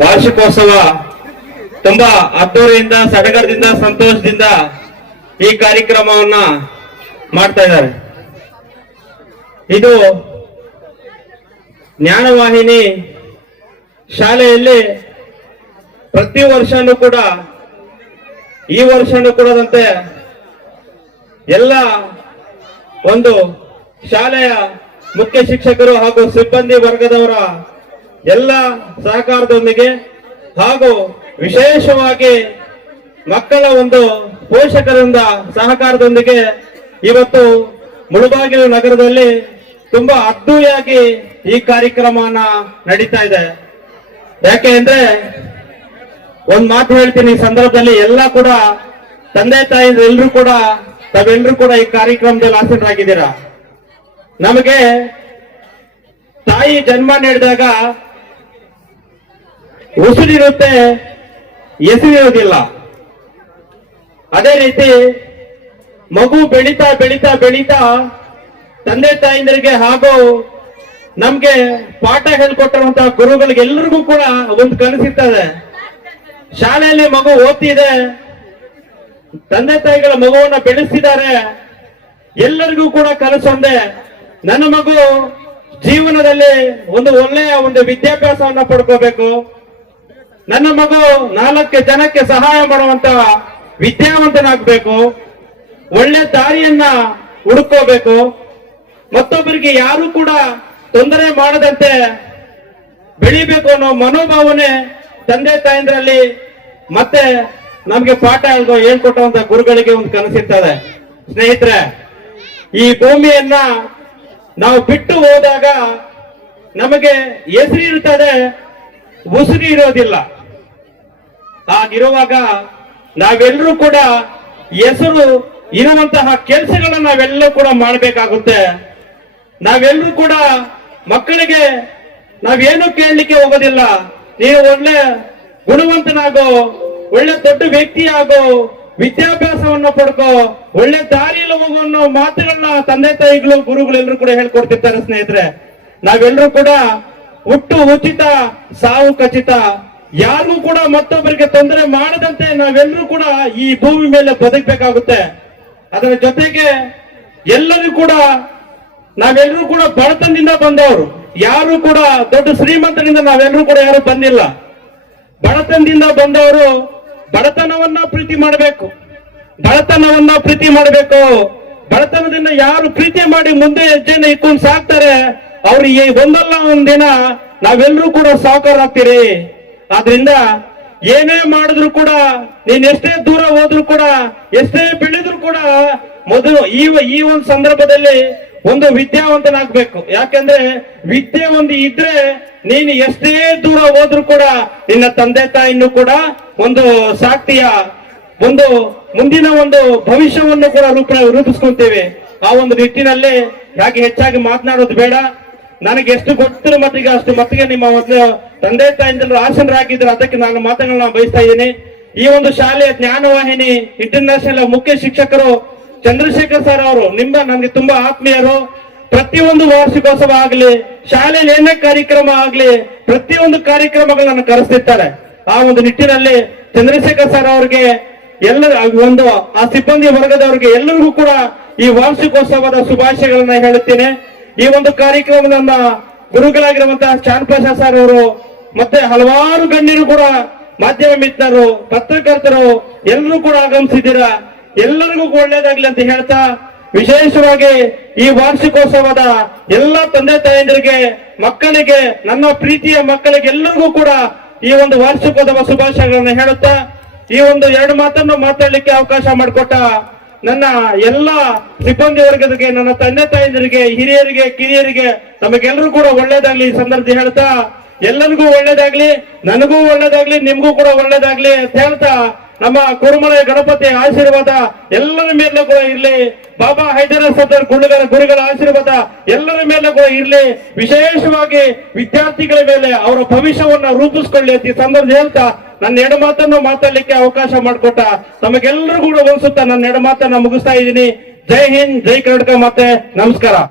ವಾರ್ಷಿಕೋತ್ಸವ ತುಂಬಾ ಅದ್ದೂರಿಯಿಂದ, ಸಡಗರದಿಂದ, ಸಂತೋಷದಿಂದ ಈ ಕಾರ್ಯಕ್ರಮವನ್ನ ಮಾಡ್ತಾ ಇದ್ದಾರೆ. ಇದು ಜ್ಞಾನವಾಹಿನಿ ಶಾಲೆಯಲ್ಲಿ ಪ್ರತಿ ವರ್ಷನೂ ಕೂಡ, ಈ ವರ್ಷನೂ ಕೂಡದಂತೆ ಎಲ್ಲ ಒಂದು ಶಾಲೆಯ ಮುಖ್ಯ ಶಿಕ್ಷಕರು ಹಾಗೂ ಸಿಬ್ಬಂದಿ ವರ್ಗದವರ ಎಲ್ಲ ಸಹಕಾರದೊಂದಿಗೆ ಹಾಗೂ ವಿಶೇಷವಾಗಿ ಮಕ್ಕಳ ಒಂದು ಪೋಷಕರಿಂದ ಸಹಕಾರದೊಂದಿಗೆ ಇವತ್ತು ಮುಳುಬಾಗಿಲು ನಗರದಲ್ಲಿ ತುಂಬಾ ಅದ್ದೂರಿಯಾಗಿ ಈ ಕಾರ್ಯಕ್ರಮನ ನಡೀತಾ ಇದೆ. ಯಾಕೆ ಅಂದ್ರೆ ಒಂದ್ ಮಾತು ಹೇಳ್ತೀನಿ, ಈ ಸಂದರ್ಭದಲ್ಲಿ ಎಲ್ಲ ಕೂಡ ತಂದೆ ತಾಯಿ ಎಲ್ಲರೂ ಕೂಡ ತಾವೆಲ್ಲರೂ ಕೂಡ ಈ ಕಾರ್ಯಕ್ರಮದಲ್ಲಿ ಆಸೀನರಾಗಿದ್ದೀರಾ? ನಮಗೆ ತಾಯಿ ಜನ್ಮ ನೀಡಿದಾಗ ಉಸಿರಿರುತ್ತೆ ಎಸಿರಿರೋದಿಲ್ಲ ಅದೇ ರೀತಿ ಮಗು ಬೆಳೀತಾ ಬೆಳೀತಾ ಬೆಳೀತಾ ತಂದೆ ತಾಯಿಂದರಿಗೆ ಹಾಗೂ ನಮ್ಗೆ ಪಾಠ ಹೇಳ್ಕೊಟ್ಟಿರುವಂತಹ ಗುರುಗಳಿಗೆ ಎಲ್ಲರಿಗೂ ಕೂಡ ಒಂದು ಕನಸಿರ್ತದೆ ಶಾಲೆಯಲ್ಲಿ ಮಗು ಓದ್ತಿದೆ, ತಂದೆ ತಾಯಿಗಳ ಮಗುವನ್ನ ಬೆಳೆಸ್ತಿದ್ದಾರೆ, ಎಲ್ಲರಿಗೂ ಕೂಡ ಕನಸೊಂದೆ ನನ್ನ ಮಗು ಜೀವನದಲ್ಲಿ ಒಂದು ಒಳ್ಳೆಯ ಒಂದು ವಿದ್ಯಾಭ್ಯಾಸವನ್ನ ಪಡ್ಕೋಬೇಕು. ನನ್ನ ಮಗು ನಾಲ್ಕು ಜನಕ್ಕೆ ಸಹಾಯ ಮಾಡುವಂತ ವಿದ್ಯಾವಂತನಾಗಬೇಕು. ಒಳ್ಳೆ ದಾರಿಯನ್ನ ಹುಡುಕೋಬೇಕು. ಮತ್ತೊಬ್ಬರಿಗೆ ಯಾರು ಕೂಡ ತೊಂದರೆ ಮಾಡದಂತೆ ಬೆಳಿಬೇಕು ಅನ್ನೋ ಮನೋಭಾವನೆ ತಂದೆ ತಾಯಂದ್ರಲ್ಲಿ ಮತ್ತೆ ನಮ್ಗೆ ಪಾಠ ಹೇಳ್ಕೊ ಹೇಳ್ಕೊಟ್ಟಂತ ಗುರುಗಳಿಗೆ ಒಂದು ಕನಸಿರ್ತದೆ ಸ್ನೇಹಿತರೆ, ಈ ಭೂಮಿಯನ್ನ ನಾವು ಬಿಟ್ಟು ಹೋದಾಗ ನಮಗೆ ಹೆಸರು ಇರ್ತದೆ, ಉಸಿರಿ ಇರೋದಿಲ್ಲ. ಹಾಗಿರುವಾಗ ನಾವೆಲ್ಲರೂ ಕೂಡ ಹೆಸರು ಇರುವಂತಹ ಕೆಲಸಗಳನ್ನ ನಾವೆಲ್ಲರೂ ಕೂಡ ಮಾಡಬೇಕಾಗುತ್ತೆ. ನಾವೆಲ್ಲರೂ ಕೂಡ ಮಕ್ಕಳಿಗೆ ನಾವೇನು ಕೇಳಲಿಕ್ಕೆ ಹೋಗೋದಿಲ್ಲ. ನೀವು ಒಳ್ಳೆ ಗುಣವಂತನಾಗೋ, ಒಳ್ಳೆ ದೊಡ್ಡ ವ್ಯಕ್ತಿ ಆಗೋ ವಿದ್ಯಾಭ್ಯಾಸವನ್ನ ಪಡ್ಕೋ, ಒಳ್ಳೆ ದಾರಿಯಲ್ಲಿ ಅನ್ನೋ ಮಾತುಗಳನ್ನ ತಂದೆ ತಾಯಿಗಳು ಗುರುಗಳೆಲ್ಲರೂ ಕೂಡ ಹೇಳ್ಕೊಡ್ತಿರ್ತಾರೆ ಸ್ನೇಹಿತರೆ. ನಾವೆಲ್ಲರೂ ಕೂಡ ಹುಟ್ಟು ಉಚಿತ, ಸಾವು ಖಚಿತ ಯಾರಿಗೂ ಕೂಡ ಮತ್ತೊಬ್ಬರಿಗೆ ತೊಂದರೆ ಮಾಡದಂತೆ ನಾವೆಲ್ಲರೂ ಕೂಡ ಈ ಭೂಮಿ ಮೇಲೆ ಬದುಕಬೇಕಾಗುತ್ತೆ. ಅದರ ಜೊತೆಗೆ ಎಲ್ಲರೂ ಕೂಡ ನಾವೆಲ್ಲರೂ ಕೂಡ ಬಡತನದಿಂದ ಬಂದವರು. ಯಾರು ಕೂಡ ದೊಡ್ಡ ಶ್ರೀಮಂತರಿಂದ ನಾವೆಲ್ಲರೂ ಕೂಡ ಯಾರು ಬಂದಿಲ್ಲ. ಬಡತನದಿಂದ ಬಂದವರು ಬಡತನವನ್ನ ಪ್ರೀತಿ ಮಾಡಬೇಕು. ಬಡತನವನ್ನ ಪ್ರೀತಿ ಮಾಡಬೇಕು. ಬಡತನದಿಂದ ಯಾರು ಪ್ರೀತಿ ಮಾಡಿ ಮುಂದೆ ಹೆಜ್ಜೆನ ಇಟ್ಕೊಂಡು ಸಾಕ್ತಾರೆ, ಅವ್ರು ಈ ಒಂದಲ್ಲ ಒಂದಿನ ನಾವೆಲ್ಲರೂ ಕೂಡ ಸಾವುಕಾರಾಗ್ತೀರಿ ಆದ್ರಿಂದ ಏನೇ ಮಾಡಿದ್ರು ಕೂಡ, ನೀನ್ ಎಷ್ಟೇ ದೂರ ಹೋದ್ರು ಕೂಡ, ಎಷ್ಟೇ ಬೆಳೆದ್ರು ಕೂಡ ಮೊದಲು ಈ ಈ ಒಂದು ಸಂದರ್ಭದಲ್ಲಿ ಒಂದು ವಿದ್ಯಾವಂತನಾಗ್ಬೇಕು. ಯಾಕಂದ್ರೆ ವಿದ್ಯೆ ಒಂದು ಇದ್ರೆ ನೀನು ಎಷ್ಟೇ ದೂರ ಹೋದ್ರು ಕೂಡ ನಿನ್ನ ತಂದೆ ತಾಯಿನೂ ಕೂಡ ಒಂದು ಸಾಕ್ತಿಯ, ಒಂದು ಮುಂದಿನ ಒಂದು ಭವಿಷ್ಯವನ್ನು ಕೂಡ ರೂಪ, ರೂಪಿಸ್ಕೊಂತೇವೆ. ಆ ಒಂದು ನಿಟ್ಟಿನಲ್ಲಿ ಯಾಕೆ ಹೆಚ್ಚಾಗಿ ಮಾತನಾಡೋದು ಬೇಡ. ನನಗೆ ಎಷ್ಟು ಗೊತ್ತಿರೋ ಮಟ್ಟಿಗೆ ಅಷ್ಟು ಮಟ್ಟಿಗೆ ನಿಮ್ಮ ಒಂದು ತಂದೆ ತಾಯಿಂದಲೂ ಆಸನರಾಗಿದ್ರು ಅದಕ್ಕೆ ನಾನು ಮಾತುಗಳನ್ನ ಬಯಸ್ತಾ ಇದ್ದೀನಿ. ಈ ಒಂದು ಶಾಲೆಯ ಜ್ಞಾನವಾಹಿನಿ ಇಂಟರ್ನ್ಯಾಷನಲ್ ಮುಖ್ಯ ಶಿಕ್ಷಕರು ಚಂದ್ರಶೇಖರ್ ಸರ್ ಅವರು, ನಿಮ್ಮ ನನಗೆ ತುಂಬಾ ಆತ್ಮೀಯರು. ಪ್ರತಿಯೊಂದು ವಾರ್ಷಿಕೋತ್ಸವ ಆಗ್ಲಿ, ಶಾಲೆಯಲ್ಲಿ ಏನೇ ಕಾರ್ಯಕ್ರಮ ಆಗ್ಲಿ, ಪ್ರತಿಯೊಂದು ಕಾರ್ಯಕ್ರಮಗಳನ್ನ ಕರೆಸ್ತಿರ್ತಾರೆ. ಆ ಒಂದು ನಿಟ್ಟಿನಲ್ಲಿ ಚಂದ್ರಶೇಖರ್ ಸರ್ ಅವ್ರಿಗೆ ಎಲ್ಲ, ಒಂದು ಆ ಸಿಬ್ಬಂದಿ ವರ್ಗದವರಿಗೆ ಎಲ್ಲರಿಗೂ ಕೂಡ ಈ ವಾರ್ಷಿಕೋತ್ಸವದ ಶುಭಾಶಯಗಳನ್ನ ಹೇಳುತ್ತೇನೆ. ಈ ಒಂದು ಕಾರ್ಯಕ್ರಮದನ್ನ ಗುರುಗಳಾಗಿರುವಂತಹ ಚಾನ್ ಪ್ರಸಾದ್ ಸರ್ ಅವರು, ಮತ್ತೆ ಹಲವಾರು ಗಣ್ಯರು ಕೂಡ ಮಾಧ್ಯಮ ಮಿತ್ರರು, ಪತ್ರಕರ್ತರು, ಎಲ್ಲರೂ ಕೂಡ ಆಗಮಿಸಿದ್ದೀರಾ? ಎಲ್ಲರಿಗೂ ಒಳ್ಳೇದಾಗ್ಲಿ ಅಂತ ಹೇಳ್ತಾ, ವಿಶೇಷವಾಗಿ ಈ ವಾರ್ಷಿಕೋತ್ಸವದ ಎಲ್ಲ ತಂದೆ ತಾಯಂದಿರಿಗೆ, ಮಕ್ಕಳಿಗೆ, ನನ್ನ ಪ್ರೀತಿಯ ಮಕ್ಕಳಿಗೆ ಎಲ್ಲರಿಗೂ ಕೂಡ ಈ ಒಂದು ವಾರ್ಷಿಕೋತ್ಸವ ಶುಭಾಶಯಗಳನ್ನು ಹೇಳುತ್ತಾ, ಈ ಒಂದು ಎರಡು ಮಾತನ್ನು ಮಾತಾಡ್ಲಿಕ್ಕೆ ಅವಕಾಶ ಮಾಡಿಕೊಟ್ಟ ನನ್ನ ಎಲ್ಲ ಸಿಬ್ಬಂದಿ ವರ್ಗದಕ್ಕೆ, ನನ್ನ ತಂದೆ ತಾಯಿಂದರಿಗೆ ಹಿರಿಯರಿಗೆ, ಕಿರಿಯರಿಗೆ ನಮಗೆಲ್ಲರೂ ಕೂಡ ಒಳ್ಳೇದಾಗ್ಲಿ ಈ ಸಂದರ್ಭ ಹೇಳ್ತಾ, ಎಲ್ಲರಿಗೂ ಒಳ್ಳೇದಾಗ್ಲಿ, ನನಗೂ ಒಳ್ಳೇದಾಗ್ಲಿ, ನಿಮ್ಗೂ ಕೂಡ ಒಳ್ಳೇದಾಗ್ಲಿ ಅಂತ ಹೇಳ್ತಾ, ನಮ್ಮ ಕುರುಮಲ ಗಣಪತಿ ಆಶೀರ್ವಾದ ಎಲ್ಲರ ಮೇಲೂ ಕೂಡ ಇರ್ಲಿ. ಬಾಬಾ ಹೈದರ ಸದರ್ ಗುರುಗಳ ಗುರುಗಳ ಆಶೀರ್ವಾದ ಎಲ್ಲರ ಮೇಲೂ ಕೂಡ ಇರ್ಲಿ. ವಿಶೇಷವಾಗಿ ವಿದ್ಯಾರ್ಥಿಗಳ ಮೇಲೆ ಅವರ ಭವಿಷ್ಯವನ್ನ ರೂಪಿಸ್ಕೊಳ್ಳಿ ಅಂತ ಈ ಸಂದರ್ಭ ಹೇಳ್ತಾ ನನ್ನ ಎಡ ಮಾತನ್ನು ಮಾತಾಡ್ಲಿಕ್ಕೆ ಅವಕಾಶ ಮಾಡಿಕೊಟ್ಟ ತಮಗೆಲ್ಲರಿಗೂ ಕೂಡ ಒಂದ್ಸುತ್ತ ನನ್ನ ಎಡ ಮಾತನ್ನ ಮುಗಿಸ್ತಾ ಇದ್ದೀನಿ. ಜೈ ಹಿಂದ್, ಜೈ ಕರ್ನಾಟಕ ಮತ್ತೆ ನಮಸ್ಕಾರ.